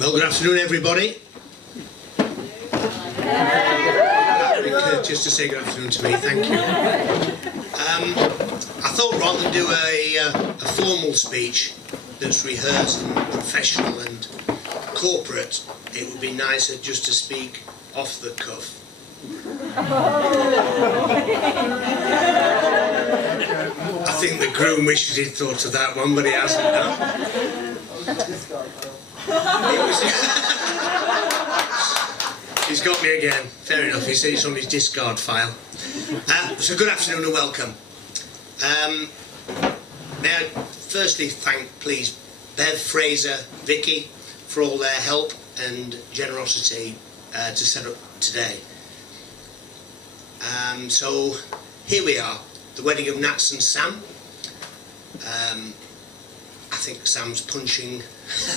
Well, good afternoon, everybody. Just to say good afternoon to me, thank you. I thought rather than do a formal speech that's rehearsed and professional and corporate, it would be nicer just to speak off the cuff. I think the groom wishes he'd thought of that one, but he hasn't done. He's got me again. Fair enough, he says it's on his discard file. So good afternoon and welcome. May I firstly thank, please, Bev, Fraser, Vicky for all their help and generosity to set up today. So here we are, the wedding of Nats and Sam. I think Sam's punching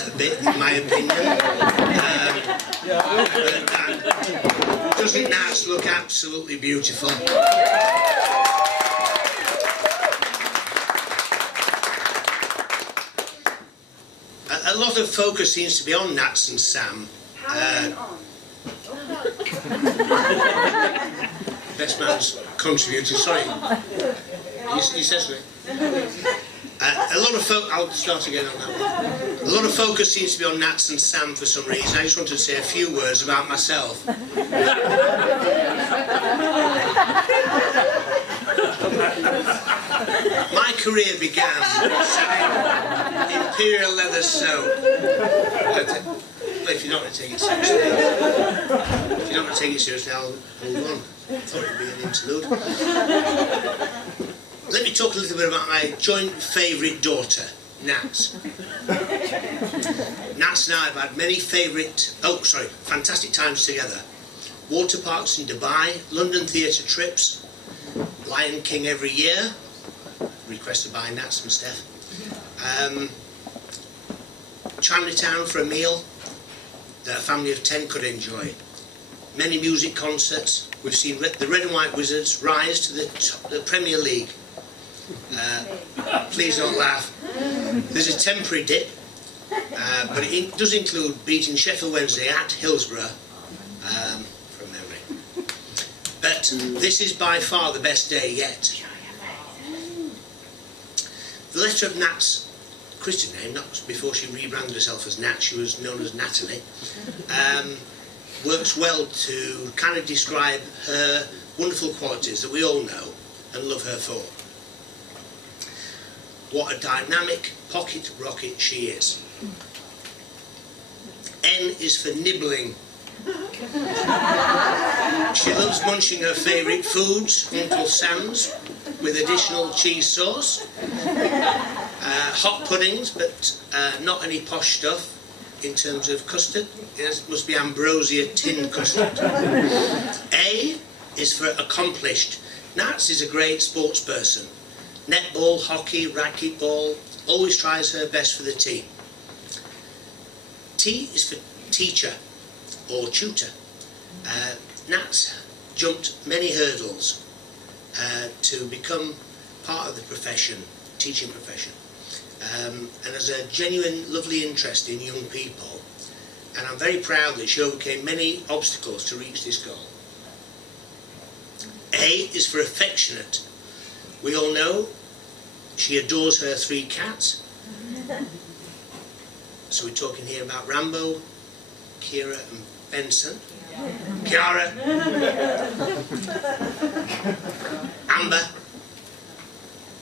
a bit, in my opinion. But doesn't Nats look absolutely beautiful? A lot of focus seems to be on Nats and Sam. Best man's contributing. Sorry, he says it. I'll start again on that one. A lot of focus seems to be on Nats and Sam for some reason. I just wanted to say a few words about myself. My career began selling Imperial leather soap. But if you're not going to take it seriously, I'll move on. I thought it'd be an interlude. Let me talk a little bit about my joint favourite daughter, Nats. Nats and I have had many fantastic times together. Water parks in Dubai, London theatre trips, Lion King every year, requested by Nats and Steph. Chinatown for a meal that a family of 10 could enjoy. Many music concerts. We've seen the Red and White Wizards rise to the Premier League. Please don't laugh. There's a temporary dip, but it does include beating Sheffield Wednesday at Hillsborough, from memory. But this is by far the best day yet. The letter of Nat's Christian name, not before she rebranded herself as Nat, she was known as Natalie, works well to kind of describe her wonderful qualities that we all know and love her for. What a dynamic pocket rocket she is. N is for nibbling. She loves munching her favourite foods, Uncle Sam's, with additional cheese sauce. Hot puddings, but not any posh stuff in terms of custard. It must be Ambrosia tin custard. A is for accomplished. Nats is a great sports person. Netball, hockey, racquetball, always tries her best for the team. T is for teacher or tutor. Nats jumped many hurdles to become part of the profession, teaching profession, and has a genuine, lovely interest in young people. And I'm very proud that she overcame many obstacles to reach this goal. A is for affectionate. We all know she adores her 3 cats. So we're talking here about Rambo, Kira and Benson. Kiara, Amber,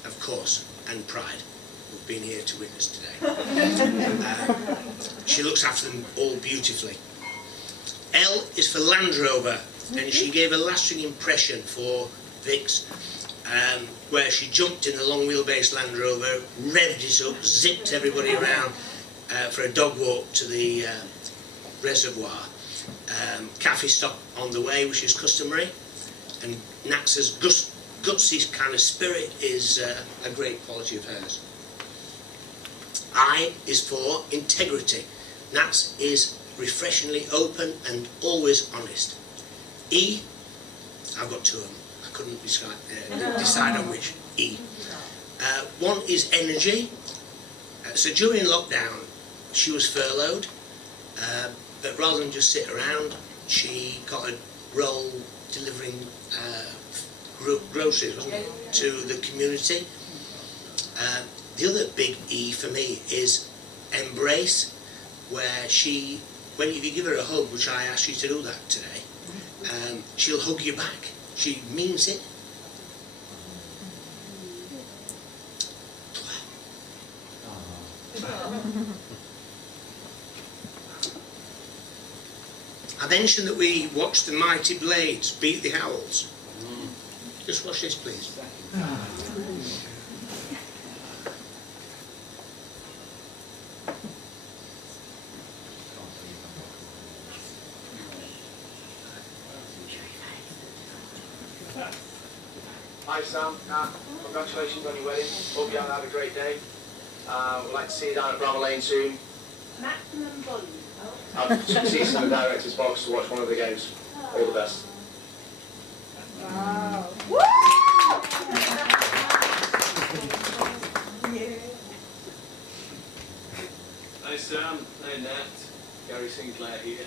of course, and Pride, who've been here to witness today. She looks after them all beautifully. L is for Land Rover, and she gave a lasting impression for Vix, where she jumped in the long wheelbase Land Rover, revved it up, zipped everybody around for a dog walk to the reservoir. Cafe stop on the way, which is customary, and Nats's gutsy kind of spirit is a great quality of hers. I is for integrity. Nats is refreshingly open and always honest. E, I've got 2 of them. I couldn't decide on which E. One is energy. So during lockdown, she was furloughed. but rather than just sit around, she got a role delivering groceries, wasn't it, to the community. The other big E for me is embrace, where she, if you give her a hug, which I asked you to do that today, she'll hug you back. She means it. I mentioned that we watched the Mighty Blades beat the Owls. Just watch this, please. Hi Sam, congratulations on your wedding. Hope you have a great day. We'd like to see you down at Bramall Lane soon. Maximum volume. I'll see you in the director's box to watch one of the games. All the best. Wow. Hi Sam, hi Nat, Gary Sinclair here.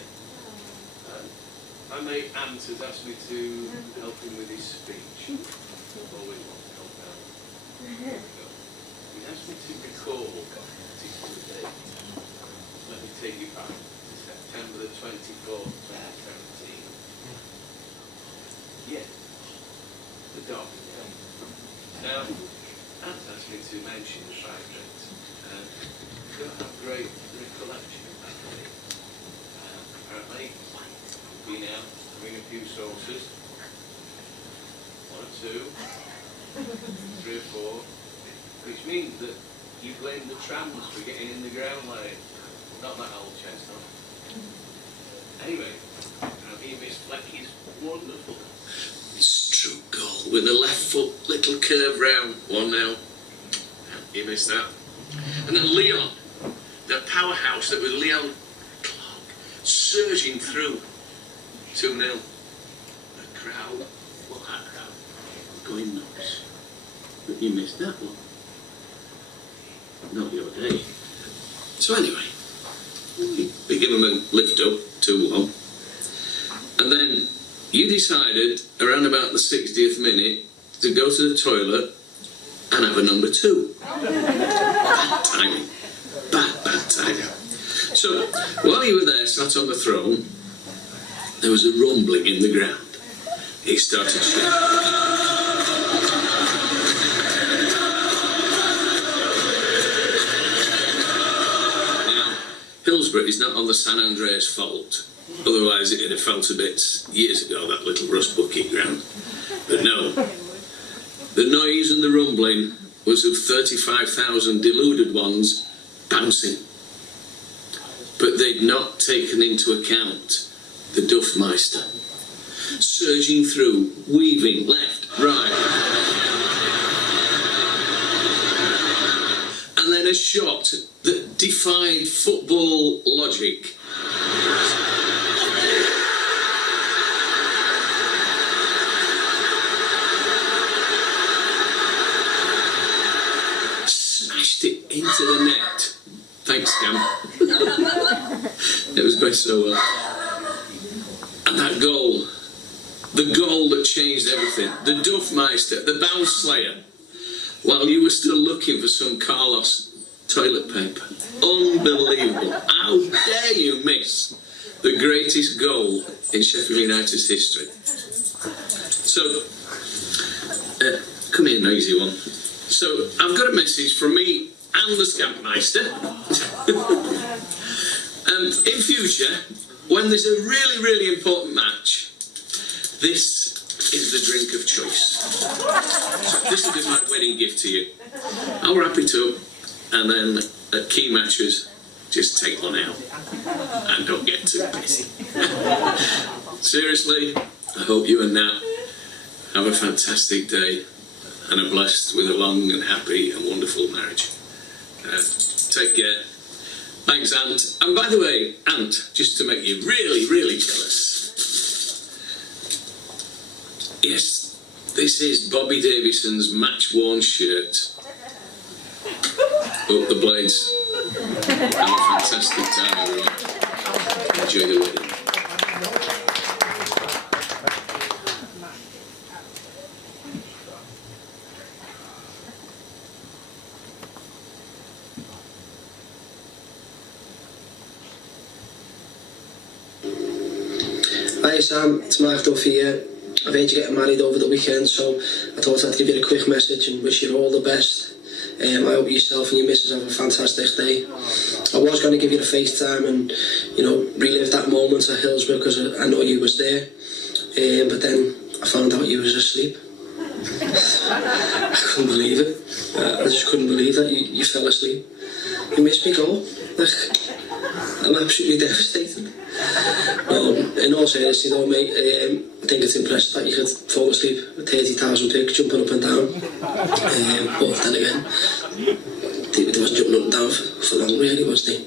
My mate Ant has asked me to help him with his speech. Always want to help out. He asked me to recall a particular date. Let me take you back to September the 24th, 2017. Yeah, the dog. Now, Ant asked me to mention the fact that I don't have great recollection of that day. Apparently, we've been out having a few sauces. 1 or 2, 3 or 4, which means that you blamed the trams for getting in the ground lane, not that old chestnut. Anyway, he missed Flecky's wonderful stroke goal with a left foot little curve round 1-0. He missed that. And then Leon, the powerhouse that was Leon Clark, surging through 2-0. The crowd, what a crowd, going nuts. But you missed that one. Not your day. So anyway, we give him a lift up, 2-1. And then you decided, around about the 60th minute, to go to the toilet and have a number 2. Bad timing. Bad timing. So, while you were there, sat on the throne, there was a rumbling in the ground. It started shaking. Hillsborough is not on the San Andreas fault. Otherwise it'd have felt a bit years ago, that little rust bucket ground. But no. The noise and the rumbling was of 35,000 deluded ones bouncing. But they'd not taken into account the Duffmeister, surging through, weaving left, right. And then a shot that defied football logic. Smashed it into the net. Thanks, Cam. It was going so well. And that goal, the goal that changed everything, the Duffmeister, the bounce slayer, while you were still looking for some Carlos toilet paper. Unbelievable. How dare you miss the greatest goal in Sheffield United's history? So, come here, noisy one. So, I've got a message from me and the Scampmeister. In future, when there's a really, really important match, this is the drink of choice. So this will be my wedding gift to you. I'll wrap it up, and then at key matches, just take one out and don't get too busy. Seriously, I hope you and Nat have a fantastic day and are blessed with a long and happy and wonderful marriage. Take care. Thanks, Ant. And by the way, Ant, just to make you really, really jealous, yes, this is Bobby Davison's match-worn shirt. Up the Blades. Have a fantastic time, everyone. enjoy the wedding. Hi Sam, it's Mark Duffy here. I've heard you getting married over the weekend, so I thought I'd give you a quick message and wish you all the best. I hope yourself and your missus have a fantastic day. I was going to give you the FaceTime and, relive that moment at Hillsborough because I know you was there. But then I found out you was asleep. I couldn't believe it. I just couldn't believe that you fell asleep. You missed me go. I'm absolutely devastated. In all seriousness, mate, I think it's impressive that you could fall asleep with 30,000 pigs jumping up and down. But then again, David wasn't jumping up and down for long, really, was he?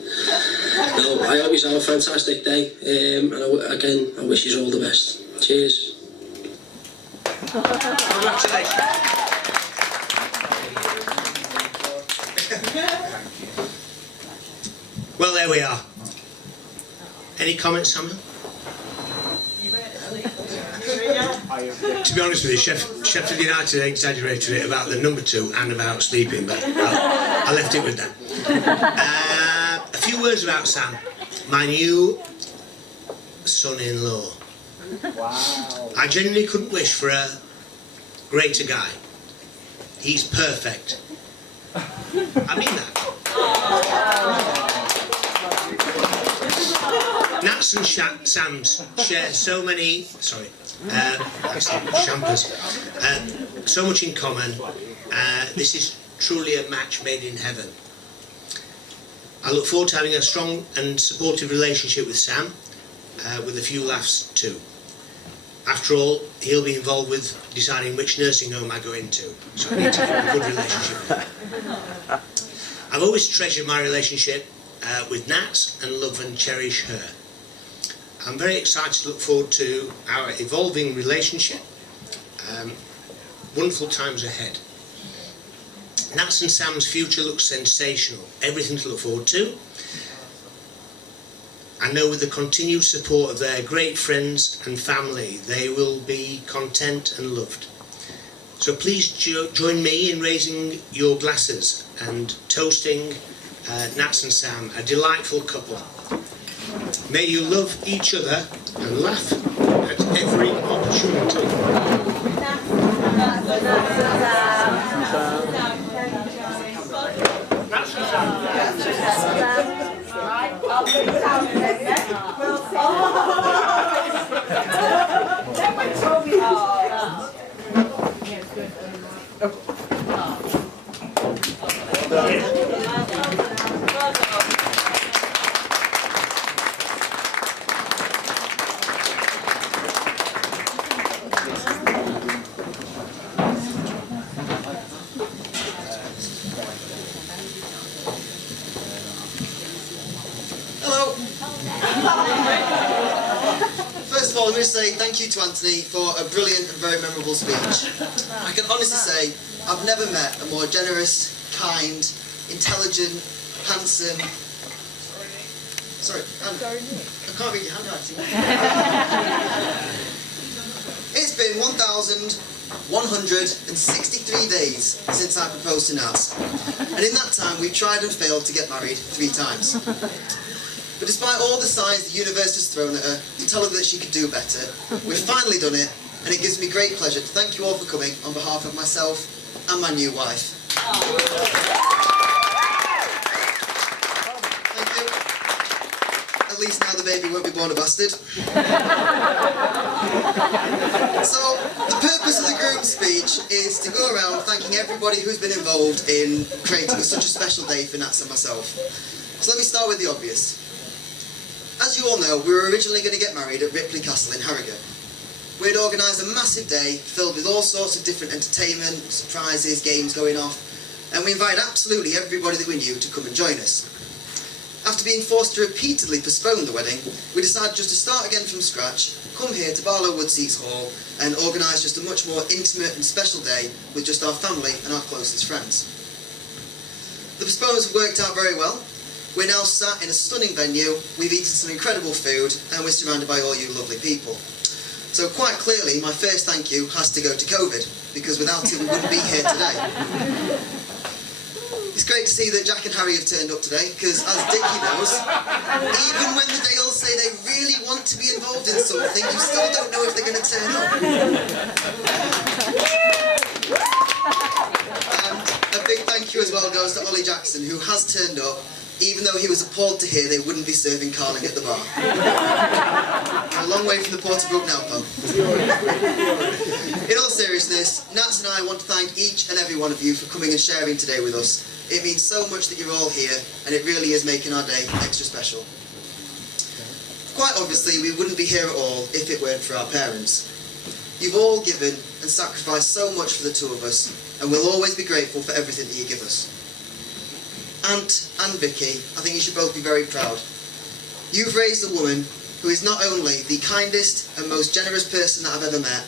No, I hope you have a fantastic day, and again, I wish you all the best. Cheers. Congratulations. Well, there we are. Any comments, Samuel? To be honest with you, Sheffield United exaggerated it about the number 2 and about sleeping, but I left it with them. A few words about Sam, my new son-in-law. Wow. I genuinely couldn't wish for a greater guy. He's perfect. I mean that. Nats and Sams share so many, so much in common. This is truly a match made in heaven. I look forward to having a strong and supportive relationship with Sam, with a few laughs too. After all, he'll be involved with deciding which nursing home I go into, so I need to have a good relationship with him. I've always treasured my relationship with Nats and love and cherish her. I'm very excited to look forward to our evolving relationship. Wonderful times ahead. Nats and Sam's future looks sensational. Everything to look forward to. I know with the continued support of their great friends and family, they will be content and loved. So please join me in raising your glasses and toasting Nats and Sam, a delightful couple. May you love each other and laugh at every opportunity. First of all, I'm going to say thank you to Anthony for a brilliant and very memorable speech. I can honestly say I've never met a more generous, kind, intelligent, handsome... Sorry, I can't read your handwriting. It's been 1,163 days since I proposed to Naz. And in that time, we tried and failed to get married 3 times. But despite all the signs the universe has thrown at her to tell her that she could do better, we've finally done it, and it gives me great pleasure to thank you all for coming on behalf of myself and my new wife. Thank you. At least now the baby won't be born a bastard. So, the purpose of the group speech is to go around thanking everybody who's been involved in creating such a special day for Nats and myself. So let me start with the obvious. As you all know, we were originally going to get married at Ripley Castle in Harrogate. We had organised a massive day filled with all sorts of different entertainment, surprises, games going off, and we invited absolutely everybody that we knew to come and join us. After being forced to repeatedly postpone the wedding, we decided just to start again from scratch, come here to Barlow Woodseats Hall and organise just a much more intimate and special day with just our family and our closest friends. The postponements have worked out very well. We're now sat in a stunning venue, we've eaten some incredible food, and we're surrounded by all you lovely people. So quite clearly, my first thank you has to go to COVID, because without it we wouldn't be here today. It's great to see that Jack and Harry have turned up today, because as Dickie knows, even when the Dales say they really want to be involved in something, you still don't know if they're going to turn up. And a big thank you as well goes to Ollie Jackson, who has turned up, even though he was appalled to hear they wouldn't be serving Carling at the bar. You're a long way from the Porterbrook now, pal. In all seriousness, Nats and I want to thank each and every one of you for coming and sharing today with us. It means so much that you're all here, and it really is making our day extra special. Quite obviously, we wouldn't be here at all if it weren't for our parents. You've all given and sacrificed so much for the two of us, and we'll always be grateful for everything that you give us. Ant and Vicky, I think you should both be very proud. You've raised a woman who is not only the kindest and most generous person that I've ever met,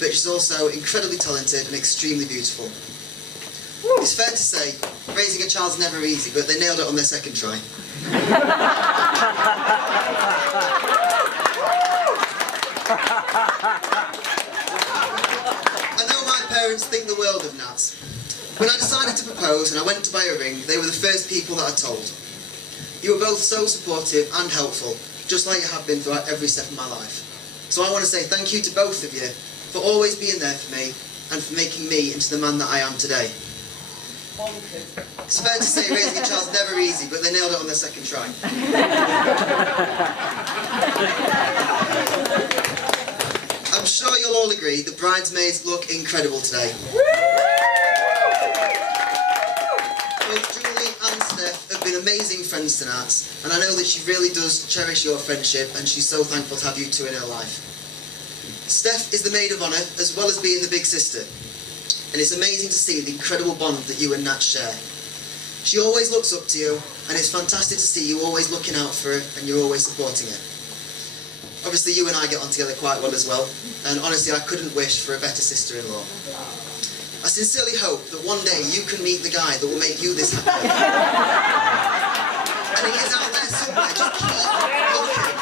but she's also incredibly talented and extremely beautiful. It's fair to say, raising a child's never easy, but they nailed it on their second try. I know my parents think the world of Nats. When I decided to propose and I went to buy a ring, they were the first people that I told. You were both so supportive and helpful, just like you have been throughout every step of my life. So I want to say thank you to both of you for always being there for me and for making me into the man that I am today. It's fair to say raising a child's never easy, but they nailed it on their second try. I'm sure you'll all agree the bridesmaids look incredible today. Both Julie and Steph have been amazing friends to Nats, and I know that she really does cherish your friendship, and she's so thankful to have you two in her life. Steph is the maid of honour, as well as being the big sister, and it's amazing to see the incredible bond that you and Nat share. She always looks up to you, and it's fantastic to see you always looking out for her, and you're always supporting her. Obviously you and I get on together quite well as well, and honestly I couldn't wish for a better sister-in-law. I sincerely hope that one day you can meet the guy that will make you this happy. And he is out there somewhere, just keep looking.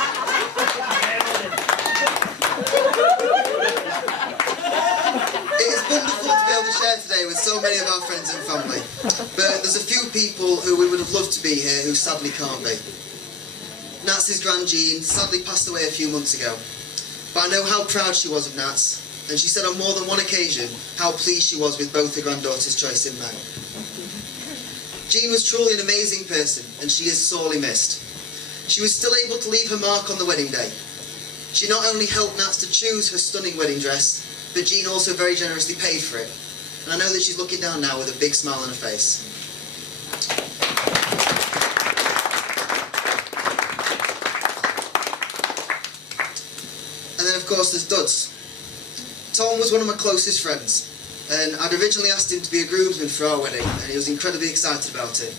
It is wonderful to be able to share today with so many of our friends and family, but there's a few people who we would have loved to be here who sadly can't be. Nats' Grand Jean sadly passed away a few months ago, but I know how proud she was of Nats, and she said on more than one occasion how pleased she was with both her granddaughter's choice in men. Jean was truly an amazing person, and she is sorely missed. She was still able to leave her mark on the wedding day. She not only helped Nats to choose her stunning wedding dress, but Jean also very generously paid for it, and I know that she's looking down now with a big smile on her face. And then of course there's Duds. Tom was one of my closest friends, and I'd originally asked him to be a groomsman for our wedding, and he was incredibly excited about it.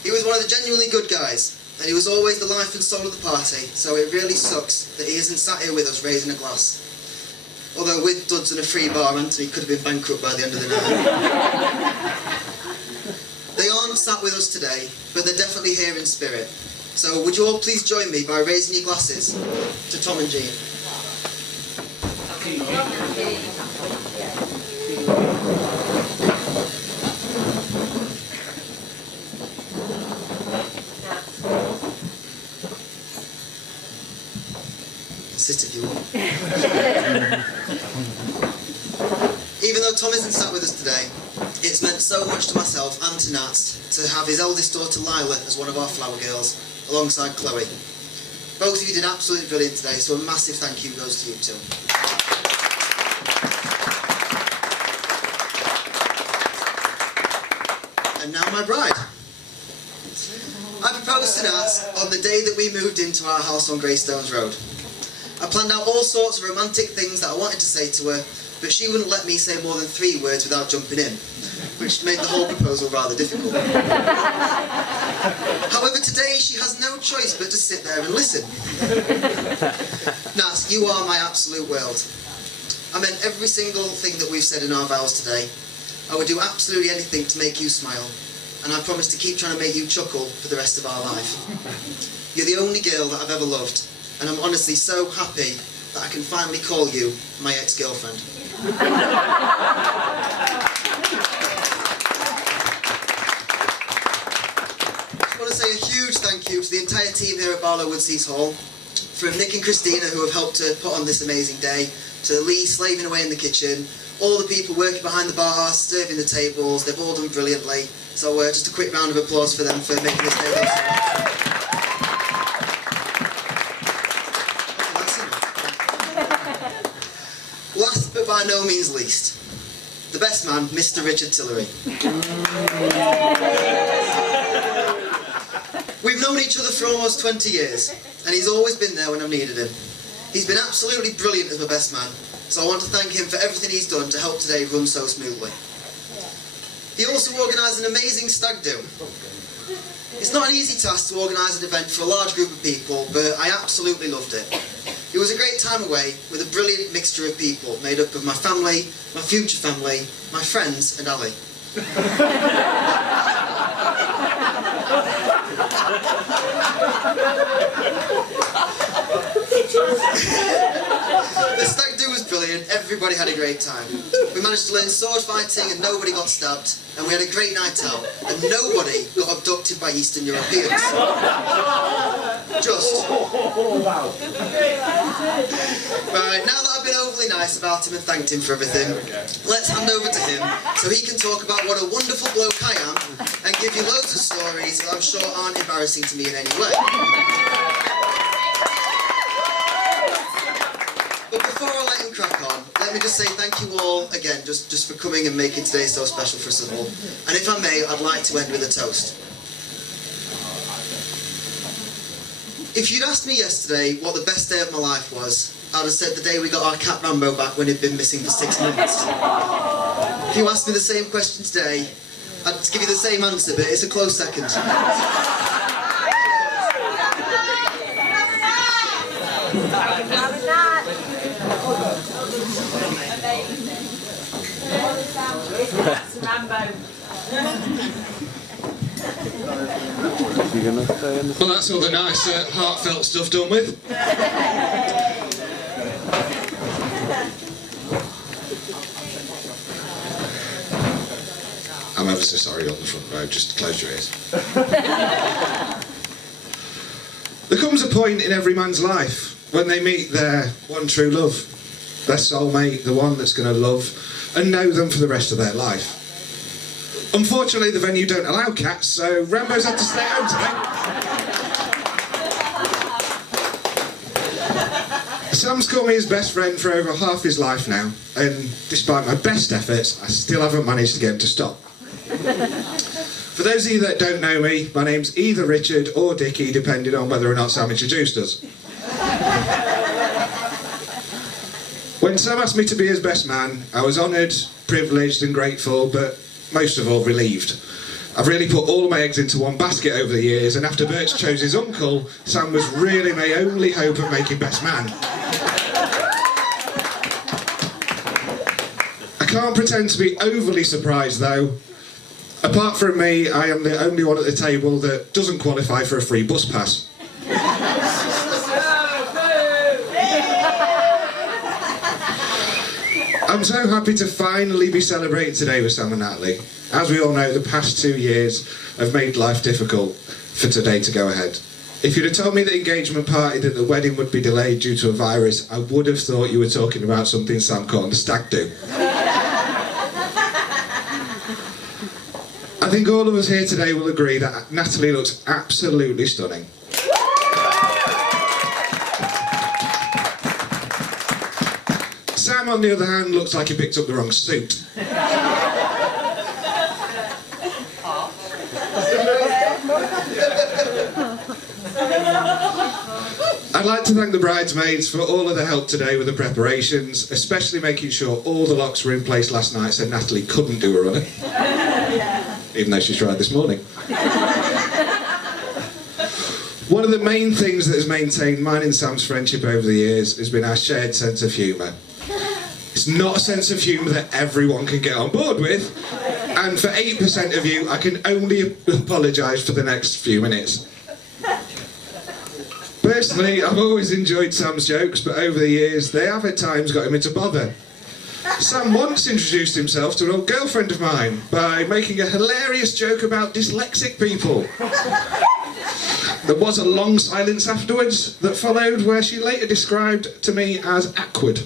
He was one of the genuinely good guys, and he was always the life and soul of the party, so it really sucks that he isn't sat here with us raising a glass. Although with Duds and a free bar, Anthony could have been bankrupt by the end of the night. They aren't sat with us today, but they're definitely here in spirit. So would you all please join me by raising your glasses to Tom and Jean. Sit if you want. Even though Tom isn't sat with us today, it's meant so much to myself and to Nats to have his eldest daughter Lila as one of our flower girls, alongside Chloe. Both of you did absolutely brilliant today, so a massive thank you goes to you two. And now my bride. I proposed to Nats on the day that we moved into our house on Greystones Road. I planned out all sorts of romantic things that I wanted to say to her, but she wouldn't let me say more than 3 words without jumping in, which made the whole proposal rather difficult. However, today she has no choice but to sit there and listen. Nats, you are my absolute world. I meant every single thing that we've said in our vows today. I would do absolutely anything to make you smile, and I promise to keep trying to make you chuckle for the rest of our life. You're the only girl that I've ever loved, and I'm honestly so happy that I can finally call you my ex-girlfriend. I want to say a huge thank you to the entire team here at Barlow Woodseas Hall, from Nick and Christina who have helped to put on this amazing day, to Lee slaving away in the kitchen, all the people working behind the bar, serving the tables, they've all done brilliantly. So just a quick round of applause for them for making this day so Last but by no means least, the best man, Mr. Richard Tillery. We've known each other for almost 20 years, and he's always been there when I've needed him. He's been absolutely brilliant as my best man, so I want to thank him for everything he's done to help today run so smoothly. He also organised an amazing stag do. It's not an easy task to organise an event for a large group of people, but I absolutely loved it. It was a great time away with a brilliant mixture of people made up of my family, my future family, my friends and Ali. The stag do was brilliant, everybody had a great time. We managed to learn sword fighting and nobody got stabbed, and we had a great night out, and nobody got abducted by Eastern Europeans. Just. Right, now that I've been overly nice about him and thanked him for everything, let's hand over to him so he can talk about what a wonderful bloke I am and give you loads of stories that I'm sure aren't embarrassing to me in any way. But before I let him crack on, let me just say thank you all again just for coming and making today so special for us all. And if I may, I'd like to end with a toast. If you'd asked me yesterday what the best day of my life was, I'd have said the day we got our cat Rambo back when he'd been missing for 6 months. If you asked me the same question today, I'd give you the same answer, but it's a close second. Well, that's all the nice, heartfelt stuff done with. I'm ever so sorry on the front row, just close your ears. There comes a point in every man's life when they meet their one true love, their soulmate, the one that's going to love and know them for the rest of their life. Unfortunately, the venue don't allow cats, so Rambo's had to stay home today. Sam's called me his best friend for over half his life now, and despite my best efforts, I still haven't managed to get him to stop. For those of you that don't know me, my name's either Richard or Dickie, depending on whether or not Sam introduced us. When Sam asked me to be his best man, I was honoured, privileged and grateful, but most of all relieved. I've really put all my eggs into one basket over the years, and after Birch chose his uncle, Sam was really my only hope of making best man. I can't pretend to be overly surprised though. Apart from me, I am the only one at the table that doesn't qualify for a free bus pass. I'm so happy to finally be celebrating today with Sam and Natalie. As we all know, the past 2 years have made life difficult for today to go ahead. If you'd have told me the engagement party that the wedding would be delayed due to a virus, I would have thought you were talking about something Sam caught on the stag do. I think all of us here today will agree that Natalie looks absolutely stunning. Sam, on the other hand, looks like he picked up the wrong suit. I'd like to thank the bridesmaids for all of their help today with the preparations, especially making sure all the locks were in place last night so Natalie couldn't do a runner. Even though she tried this morning. One of the main things that has maintained mine and Sam's friendship over the years has been our shared sense of humour. It's not a sense of humour that everyone can get on board with, And for 8% of you, I can only apologise for the next few minutes. Personally, I've always enjoyed Sam's jokes, but over the years, they have at times got him into bother. Sam once introduced himself to an old girlfriend of mine by making a hilarious joke about dyslexic people. There was a long silence afterwards that followed, where she later described to me as awkward.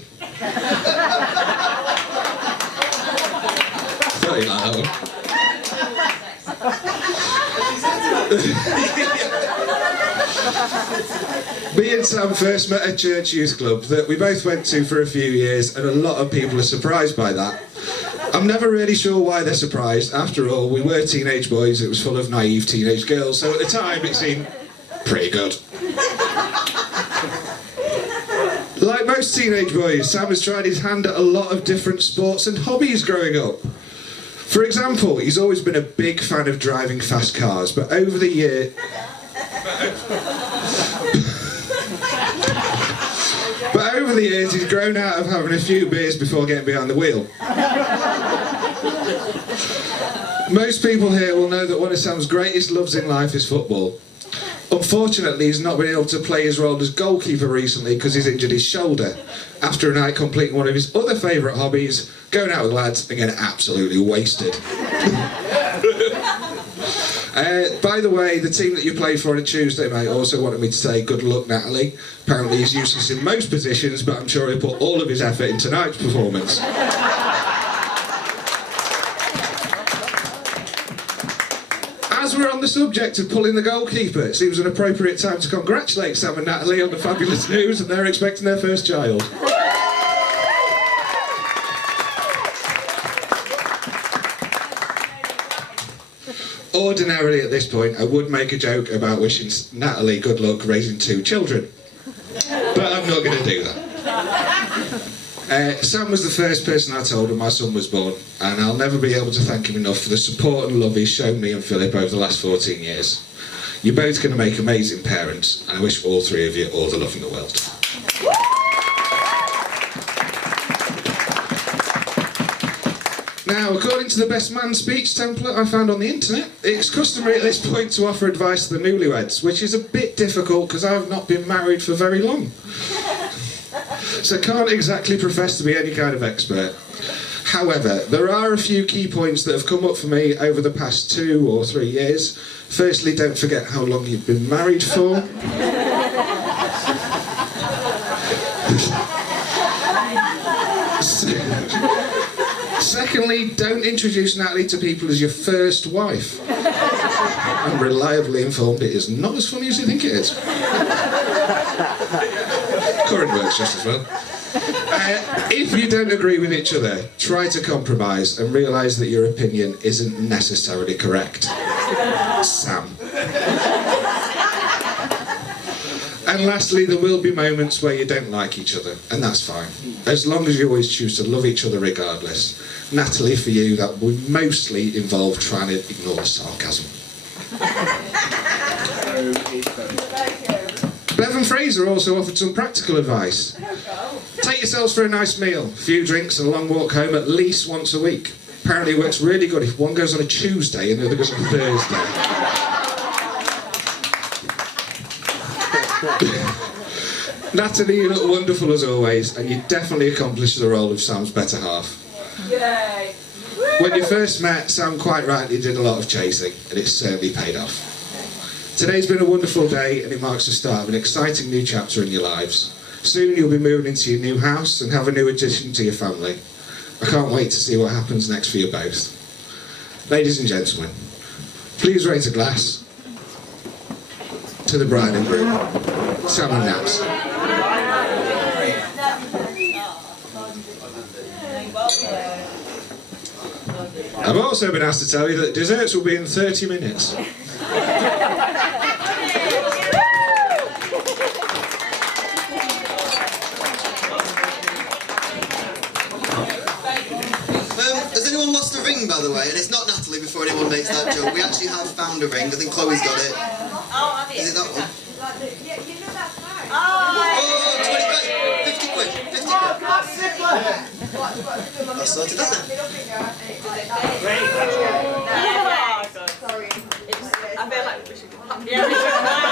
Thought you'd like that one. Me and Sam first met at church youth club that we both went to for a few years, and a lot of people are surprised by that. I'm never really sure why they're surprised. After all, we were teenage boys, it was full of naive teenage girls, so at the time it seemed pretty good. Like most teenage boys, Sam has tried his hand at a lot of different sports and hobbies growing up. For example, he's always been a big fan of driving fast cars, but over the year... But over the years, he's grown out of having a few beers before getting behind the wheel. Most people here will know that one of Sam's greatest loves in life is football. Unfortunately, he's not been able to play his role as goalkeeper recently because he's injured his shoulder, after a night completing one of his other favourite hobbies, going out with lads and getting absolutely wasted. By the way, the team that you played for on a Tuesday, mate, also wanted me to say good luck, Natalie. Apparently he's useless in most positions, but I'm sure he'll put all of his effort in tonight's performance. As we're on the subject of pulling the goalkeeper, it seems an appropriate time to congratulate Sam and Natalie on the fabulous news, and they're expecting their first child. Ordinarily at this point, I would make a joke about wishing Natalie good luck raising 2 children, but I'm not going to do that. Sam was the first person I told when my son was born, and I'll never be able to thank him enough for the support and love he's shown me and Philip over the last 14 years. You're both going to make amazing parents, and I wish all 3 of you all the love in the world. Now, according to the best man speech template I found on the internet, it's customary at this point to offer advice to the newlyweds, which is a bit difficult because I've not been married for very long. So can't exactly profess to be any kind of expert. However, there are a few key points that have come up for me over the past 2 or 3 years. Firstly, don't forget how long you've been married for. Secondly, don't introduce Natalie to people as your first wife. I'm reliably informed it is not as funny as you think it is. Current works just as well. If you don't agree with each other, try to compromise and realise that your opinion isn't necessarily correct. Sam. And lastly, there will be moments where you don't like each other, and that's fine. As long as you always choose to love each other regardless. Natalie, for you, that will mostly involve trying to ignore the sarcasm. Bev and Fraser also offered some practical advice. Take yourselves for a nice meal, a few drinks and a long walk home at least once a week. Apparently it works really good if one goes on a Tuesday and the other goes on a Thursday. Natalie, you look wonderful as always, and you definitely accomplished the role of Sam's better half. Yay! When you first met, Sam quite rightly did a lot of chasing, and it's certainly paid off. Today's been a wonderful day, and it marks the start of an exciting new chapter in your lives. Soon you'll be moving into your new house and have a new addition to your family. I can't wait to see what happens next for you both. Ladies and gentlemen, please raise a glass to the bride and groom, Sam and Nats. I've also been asked to tell you that desserts will be in 30 minutes. Has anyone lost a ring, by the way? And it's not Natalie, before anyone makes that joke. We actually have found a ring. I think Chloe's got it. Oh, have you? Is it that one? Yeah, you know that's right. Oh, 20 quid! 50 quid, 50 quid. That's sorted that then. I feel like we should. Yeah, we should.